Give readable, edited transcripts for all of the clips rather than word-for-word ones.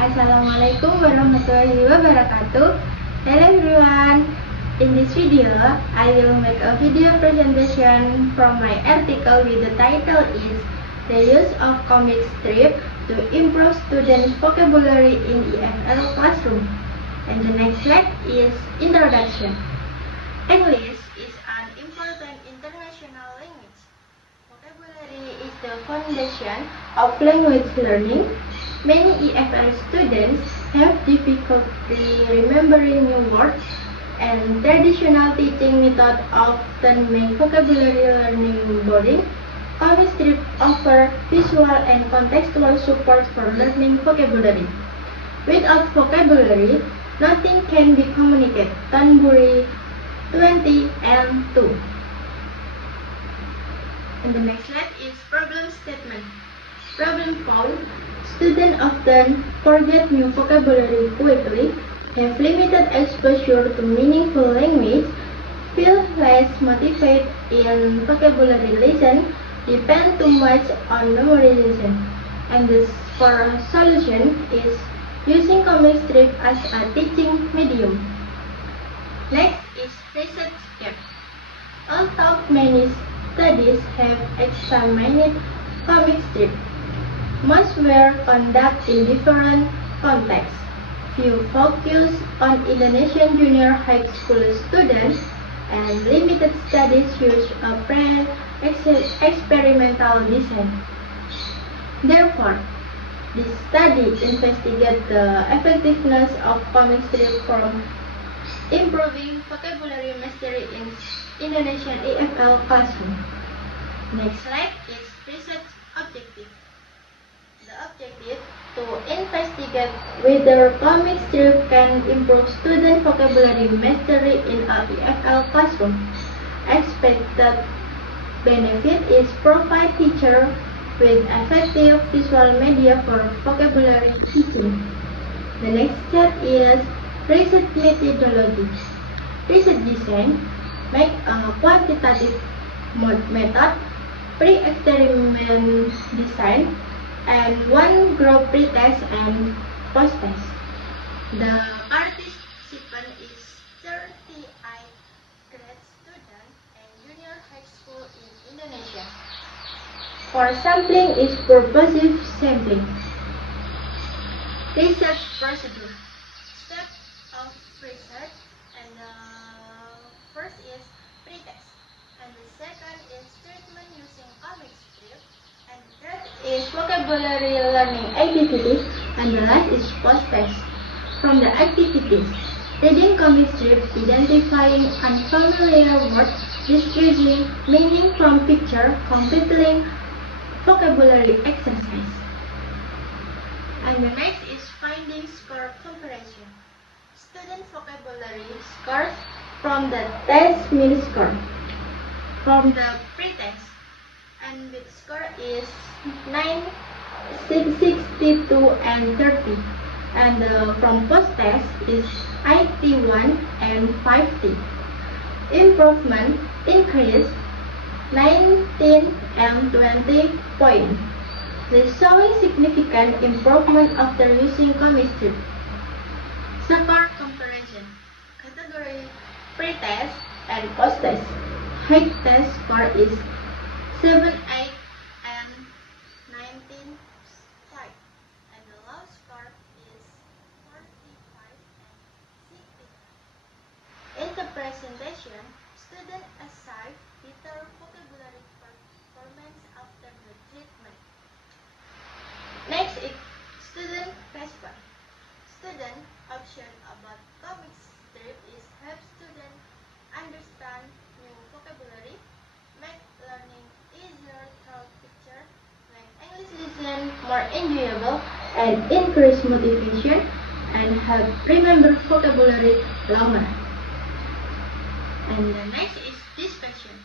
Assalamualaikum warahmatullahi wabarakatuh. Hello everyone. In this video, I will make a video presentation from my article with the title is The Use of Comic Strip to Improve Students' Vocabulary in EFL Classroom. And the next slide is Introduction. English is an important international language. Vocabulary is the foundation of language learning. Many EFL students have difficulty remembering new words, and traditional teaching methods often make vocabulary learning boring. Comic strips offer visual and contextual support for learning vocabulary. Without vocabulary, nothing can be communicated. Thornbury 20 and 2. And the next slide is problem statement. Problem found. Students often forget new vocabulary quickly, have limited exposure to meaningful language, feel less motivated in vocabulary lesson, depend too much on memorization. And the solution is using comic strip as a teaching medium. Next is research gap. Although many studies have examined comic strip, most were conducted in different contexts. Few focus on Indonesian junior high school students, and limited studies use a experimental design. Therefore, this study investigates the effectiveness of comic strip from improving vocabulary mastery in Indonesian EFL classroom. Next slide is research objective. The objective to investigate whether comic strip can improve student vocabulary mastery in a EFL classroom. Expected benefit is provide teacher with effective visual media for vocabulary teaching. The next step is research methodology. Research design make a quantitative method, pre-experiment design, and one group pretest and post-test. The participant is 38 grade students and junior high school in Indonesia. For sampling is purposive sampling. Research procedure. Step of research, and the first is pretest, and the second is treatment using comic strip, and the third is vocabulary learning activities, and the last is post-test. From the activities, reading comic strips, identifying unfamiliar words, distinguishing meaning from picture, completing vocabulary exercise. And the next is finding score comparison. Student vocabulary scores from the test mean score, from the pretest, and the score is 9, 62 and 30, and from post-test is 81 and 50. Improvement increase 19 and 20 points. This showing significant improvement after using comic strip. Score comparison. Category pretest and post-test. High test score is 7, 8 and 19, 5, and the low score is 45 and 60. In the presentation, students assign better vocabulary performance after the treatment. Next is student response. Student option about comic strip is help students understand new vocabulary, make learning easier through picture, make English lesson more enjoyable, and increase motivation, and help remember vocabulary longer. And the next is discussion.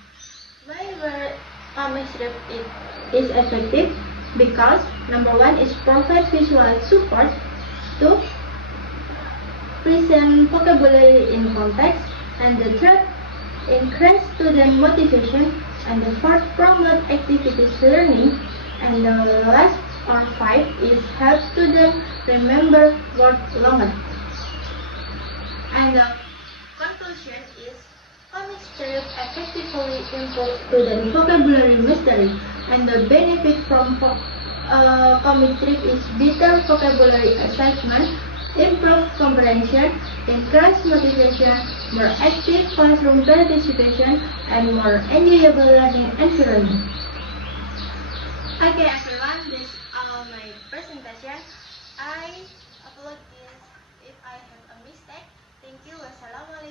Why comic strip is effective? Because number 1 is provide visual support, 2 present vocabulary in context, and the third increase student motivation, and the fourth promote activities learning, and the last or 5 is help students remember words longer. And the conclusion is comic strips effectively improve student vocabulary mastery, and the benefit from comic strip is better vocabulary assignment, improved comprehension, increased motivation, more active classroom participation, and more enjoyable learning environment. Okay everyone, this is my presentation. I apologize if I have a mistake. Thank you. Wassalamualaikum.